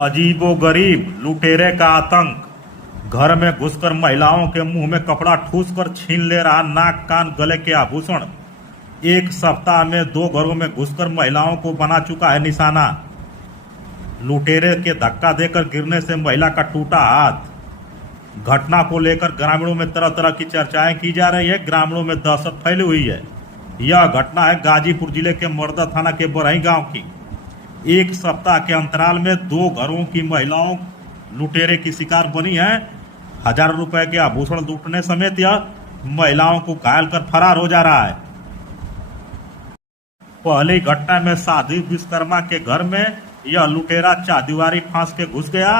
अजीबोगरीब लुटेरे का आतंक। घर में घुसकर महिलाओं के मुंह में कपड़ा ठूसकर छीन ले रहा नाक कान गले के आभूषण। एक सप्ताह में 2 घरों में घुसकर महिलाओं को बना चुका है निशाना। लुटेरे के धक्का देकर गिरने से महिला का टूटा हाथ। घटना को लेकर ग्रामीणों में तरह तरह की चर्चाएं की जा रही है। ग्रामीणों में दहशत फैली हुई है। यह घटना है गाजीपुर जिले के मर्दा थाना के बरही गांव की। एक सप्ताह के अंतराल में 2 घरों की महिलाओं लुटेरे की शिकार बनी है। हजारों रुपए के आभूषण लूटने समेत यह महिलाओं को घायल कर फरार हो जा रहा है। पहली घटना में साध्वी विश्वकर्मा के घर में यह लुटेरा चारदीवारी फांस के घुस गया।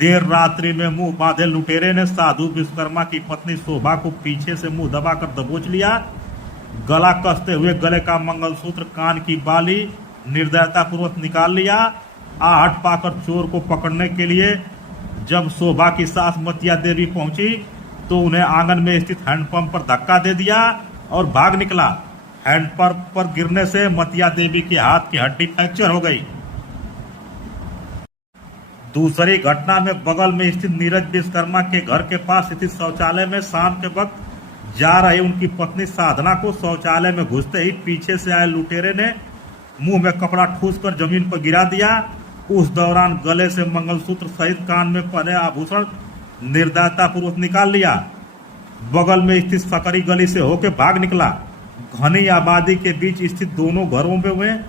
देर रात्रि में मुंह बांधे लुटेरे ने साधु विश्वकर्मा की पत्नी शोभा को पीछे से मुंह दबाकर दबोच लिया। गला कसते हुए गले का मंगलसूत्र, कान की बाली निर्दयता पूर्वक निकाल लिया। आहट पाकर चोर को पकड़ने के लिए जब शोभा की सास मतिया देवी पहुंची तो उन्हें आंगन में स्थित हैंडपंप पर धक्का दे दिया और भाग निकला। हैंडपंप पर गिरने से मतिया देवी के हाथ की हड्डी फ्रैक्चर हो गई। दूसरी घटना में बगल में स्थित नीरज विश्वकर्मा के घर के पास स्थित शौचालय में शाम के वक्त जा रही उनकी पत्नी साधना को शौचालय में घुसते ही पीछे से आए लुटेरे ने मुंह में कपड़ा ठूसकर जमीन पर गिरा दिया। उस दौरान गले से मंगलसूत्र सहित कान में पहने आभूषण निर्दयता पूर्वक निकाल लिया। बगल में स्थित सकरी गली से होकर भाग निकला। घनी आबादी के बीच स्थित दोनों घरों में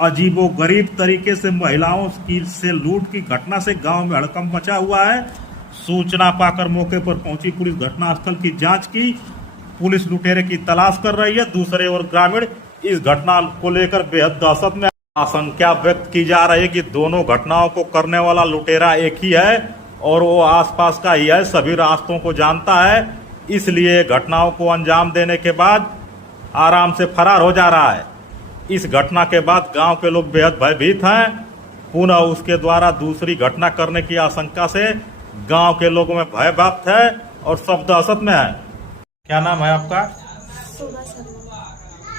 अजीबोगरीब तरीके से महिलाओं की से लूट की घटना से गांव में हड़कंप मचा हुआ है। सूचना पाकर मौके पर पहुंची पुलिस घटनास्थल की जांच की। पुलिस लुटेरे की तलाश कर रही है। दूसरे ओर ग्रामीण इस घटना को लेकर बेहद दहशत में आशंका व्यक्त की जा रही है कि दोनों घटनाओं को करने वाला लुटेरा एक ही है और वो आसपास का ही है, सभी रास्तों को जानता है। इसलिए घटनाओं को अंजाम देने के बाद आराम से फरार हो जा रहा है। इस घटना के बाद गांव के लोग बेहद भयभीत हैं। पुनः उसके द्वारा दूसरी घटना करने की आशंका से गांव के लोगों में भय व्याप्त है और सब दहशत में है। क्या नाम है आपका?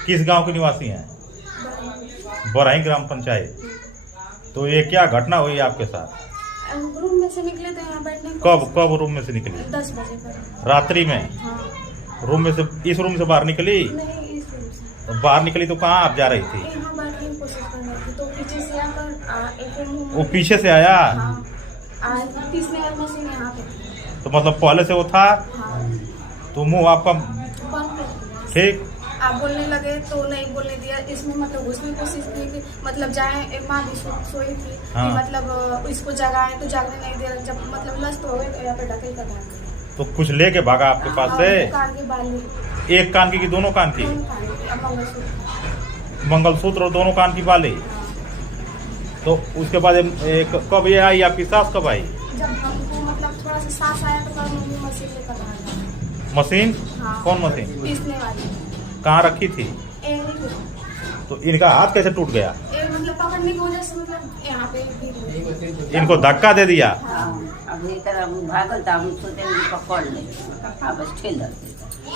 किस गांव के निवासी हैं? बरही ग्राम पंचायत। तो ये क्या घटना हुई आपके साथ? रूम में से निकले थे यहाँ बैठने कब रूम में से निकली? 10 बजे पर। रात्रि में? हाँ। रूम में से इस रूम से बाहर निकली? नहीं, इस रूम से। तो बाहर निकली तो कहाँ आप जा रही थी? यहाँ बैठने की कोशिश कर रही थी तो पीछे से आकर वो पीछे से आया? हाँ। तीसरे वाली मशीन यहाँ पे। तो मतलब पहले से वो था? हाँ। तो मुँह आपका ठीक? आप बोलने लगे तो नहीं बोलने दिया। इसमें मतलब घुसने की कोशिश की कि मतलब जाए। एक माँ भी सोई थी। हाँ। मतलब इसको जगाए तो जागने नहीं दे रहा। जब मतलब लस्त हो गए तो यहाँ पे ढकेल कर भाग गए। तो कुछ लेके भागा आपके पास से? कान की बाली। एक कान की कि दोनों कान की? मंगलसूत्र और दोनों कान की बाली। तो उसके बाद कब ये आई आपकी सास? कब आई? जब हमको मतलब थोड़ा सा सांस आया तो मम्मी मशीन लेकर भाग। मशीन? हाँ। कौन मशीन? पीसने वाली। कहाँ रखी थी? तो इनका हाथ कैसे टूट गया? मतलब पकड़ने की वजह से मतलब यहाँ पे इनको धक्का दे दिया?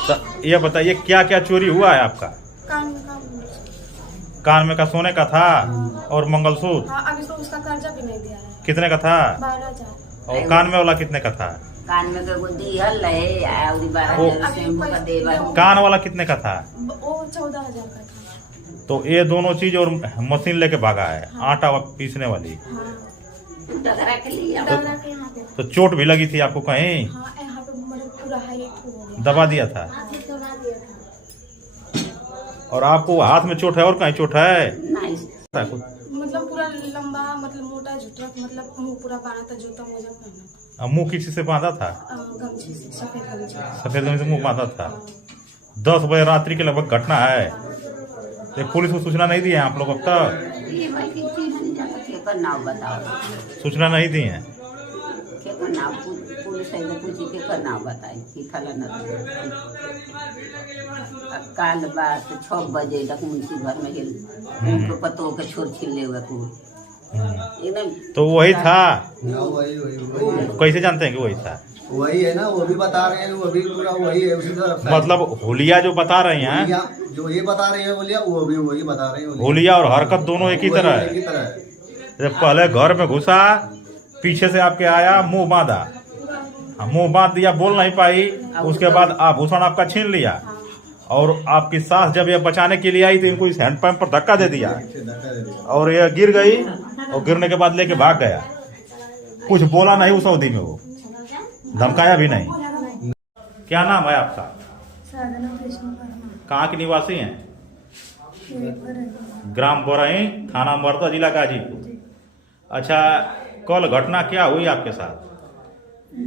तो ये बताइए क्या क्या चोरी हुआ है आपका? कान में का सोने का था और मंगलसूत्र। हाँ, अभी तो उसका कर्जा भी नहीं दिया है। कितने का था? 12,000। और कान में वाला कितने का था? कान में कान वाला कितने का था? वो 14,000 का था। तो ये दोनों चीज और मशीन लेके भागा है। हाँ। आटा पीसने वाली। हाँ। तो चोट भी लगी थी आपको कहीं? हाँ, यहाँ पे पूरा दबा दिया था? और आपको हाथ में चोट है और कहीं चोट है? मतलब पूरा लंबा मतलब मोटा जूता मतलब मुंह पूरा बांधा था। जूता मोजा पहना था। मुंह किसी से बांधा था? गमछी से, सफेद गमछी से मुंह बांधा था। 10 बजे रात्रि के लगभग घटना है। तो पुलिस को सूचना नहीं दी है आप लोग अब तक? सूचना नहीं दी है? काल बात 6 बजे तक मुंशी घर में पतो के छोड़ छिले हुए तो वही था? वही कैसे जानते हैं कि वही था? वही है ना, वो भी बता रहे हैं, वो भी पूरा वही है उसी तरफ। मतलब होलिया जो बता रहे हैं, जो ये बता रहे हैं होलिया, वो भी वही बता रहे हैं। होलिया और हरकत दोनों एक ही तरह है। एक ही तरह है। जब पहले घर में घुसा, पीछे से आपके आया, मुंह बांधा, मुंह बांध दिया, बोल नहीं पाई, उसके बाद आभूषण आपका छीन लिया, और आपकी सास जब ये बचाने के लिए आई तो इनको इस हैंडपंप पर धक्का दे दिया और ये गिर गई, और गिरने के बाद लेके भाग गया। कुछ बोला नहीं उस अवधि में, वो धमकाया भी नहीं। क्या नाम है आपका? साधना कृष्ण वर्मा, कहाँ के निवासी हैं? यहीं पर है। ग्राम बोरही, थाना मरदा, जिला गाजीपुर। अच्छा, कल घटना क्या हुई आपके साथ?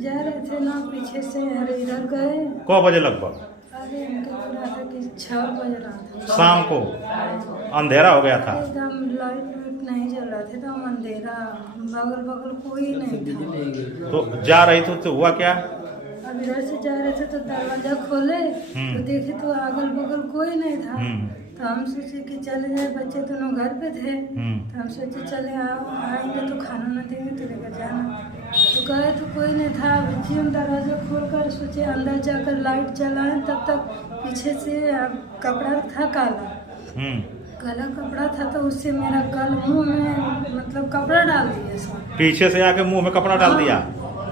जा रहे थे ना, पीछे से अरे इधर गए, क बजे लगभग? अरे इनका पूरा था कि 6 बज रहा था, शाम को अंधेरा हो गया था। एकदम लाइट वाइट नहीं जल रहा था, एकदम अंधेरा, बगल बगल कोई नहीं था। तो जा रही थी तो हुआ क्या? अब इधर से जा रहे थे तो दरवाजा खोले तो देखे तो अगल बगल कोई नहीं था। तो हम सोचे कि चले जाए, बच्चे दोनों घर पे थे, तो हम सोचे चले आएंगे तो खाना ना देंगे तो लेकर जाना। तो गए तो कोई नहीं था। जी हम दरवाजा खोल कर सोचे अंदर जाकर लाइट जलाएं, तब तक पीछे से कपड़ा था काला कपड़ा था, तो उससे मेरा गल मुंह में मतलब कपड़ा डाल दिया सब, पीछे से आके मुंह में कपड़ा डाल दिया,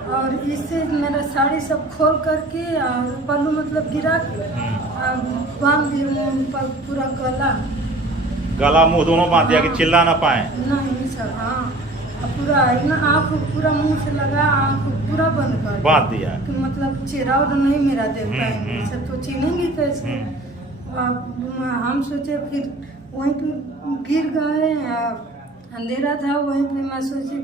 और इससे मेरा साड़ी सब खोल करके और पल्लू मतलब गिरा के बांध दिया मुंह पर पूरा गला मुंह दोनों बांध दिया कि चिल्ला ना पाए। नहीं सर, हाँ, और पूरा ना आँख पूरा मुंह से लगा, आँख पूरा बंद कर बांध दिया कि मतलब चेहरा और नहीं मेरा देख पाएंगे, सब तो चिनेंगे कैसे। हम सोचे फिर वहीं पे गिर गए, अंधेरा था वहीं पे, मैं सोची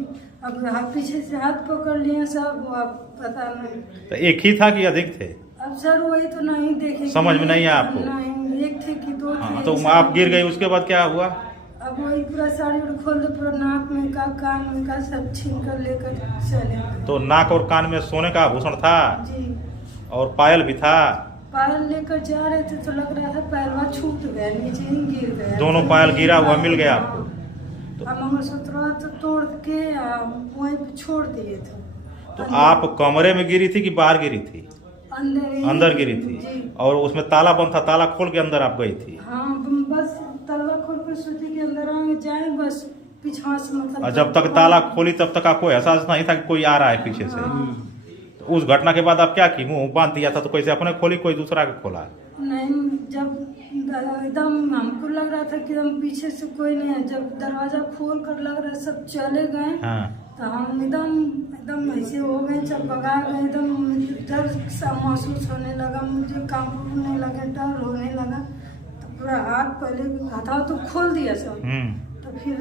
अब पीछे से हाथ पकड़ लिए सब, अब पता नहीं तो एक ही था कि अधिक थे? अब सर वही तो नहीं देखे, समझ में नहीं है आपको? नहीं, एक थे कि दो थे। तो आप गिर गई, उसके बाद क्या हुआ? अब वही पूरा साड़ी खोल दे, पूरा नाक में का कान में का सब छीन कर लेकर चले गए। तो नाक और कान में सोने का आभूषण था जी, और पायल भी था? पायल लेकर जा रहे थे तो लग रहा था पायलवा छूट गया, नीचे ही गिर गया। दोनों पायल गिरा हुआ मिल गया आपको? अब मंगलसूत्र तो तोड़ के वहीं पे छोड़ दिए थे। तो आप कमरे में गिरी थी कि बाहर गिरी थी? अंदर गिरी थी, और उसमें ताला बंद था, ताला खोल के अंदर आप गई थी? हाँ, बस ताला खोल कर सोचे कि अंदर आएंगे जाए, बस पीछा से मतलब। और जब तक ताला खोली तब तक आपको एहसास नहीं था कि कोई आ रहा है पीछे से? तो उस घटना के बाद आप क्या की? मुंह बांध दिया था तो कैसे अपने खोली, कोई दूसरा के खोला? नहीं, जब एकदम हमको लग रहा था कि एकदम पीछे से कोई नहीं है, जब दरवाजा खोल कर लग रहा है सब चले गए, तो हम एकदम ऐसे हो गए, सब भगा गए, एकदम डर सा महसूस होने लगा, मुझे कांपने लगा, डर होने लगा। तो पूरा हाथ पहले हथाव तो खोल दिया सब, तो फिर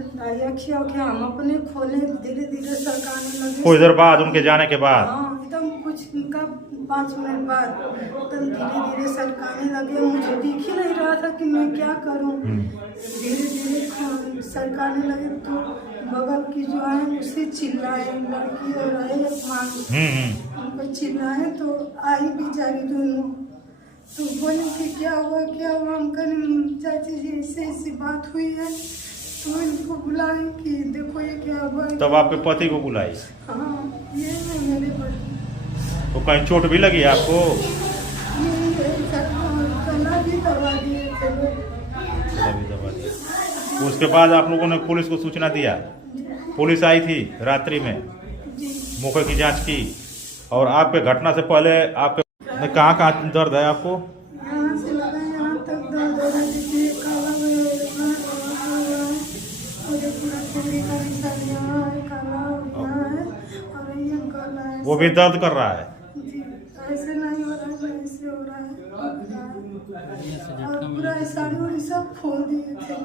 अखिया हम अपने खोले, धीरे धीरे सरकाने लगे। कुछ देर बाद उनके जाने के बाद? हाँ, एकदम कुछ उनका 5 मिनट बाद एकदम धीरे धीरे सरकाने लगे। मुझे दिख ही नहीं रहा था कि मैं क्या करूं। धीरे धीरे सरकाने लगे तो बगल की जो है उसे चिल्लाए, लड़की और आए उनको चिल्लाए, तो आई बेचारी दोनों, तो बोले कि क्या हुआ हम करें चाची जी ऐसे ऐसी बात हुई है, तो इनको बुलाए कि देखो ये क्या हुआ। तब आपके पति को बुलाई? हाँ, ये है मेरे पति। तो कहीं चोट भी लगी आपको? गला भी दबा दिए थे। उसके बाद आप लोगों ने पुलिस को सूचना दिया? पुलिस आई थी रात्रि में, मौके की जांच की, और आपके घटना से पहले आपके कहाँ दर्द है आपको? यहाँ से लगा यहाँ तक दर्द हो रहा है, देखिए काला मुझे पूरा चेहरे का निशान यहाँ है, काला यहाँ है, और ये गला है। वो भी दर्द कर रहा है? जी, ऐसे नहीं हो रहा है, ऐसे हो रहा है, और पूरा साड़ी वाड़ी सब खोल दिए थे।